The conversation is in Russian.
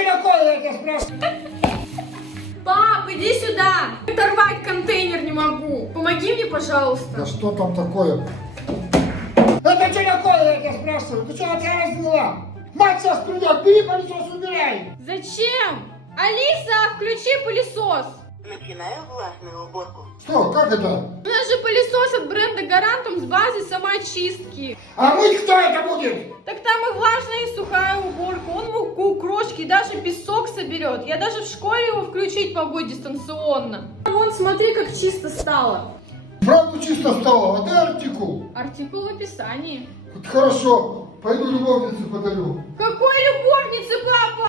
что такое, я тебя спрашиваю? Пап, иди сюда. Оторвать контейнер не могу. Помоги мне, пожалуйста. Да что там такое? Это что такое, я тебя спрашиваю? Ты что, опять разлила? Мать сейчас придет, бери пылесос, убирай! Зачем? Алиса, включи пылесос. Начинаю влажную уборку. Что, как это? У нас же пылесос от бренда Гарантум с базой самоочистки. А мыть кто это будет? Так там и влажная, и сухая уборка. Он муку, крошки, даже песок соберет. Я даже в школе его включить могу дистанционно. Вон, смотри, как чисто стало. Правда чисто стало, а дай артикул. Артикул в описании. Вот хорошо, пойду любовнице подарю. Какой любовнице, папа?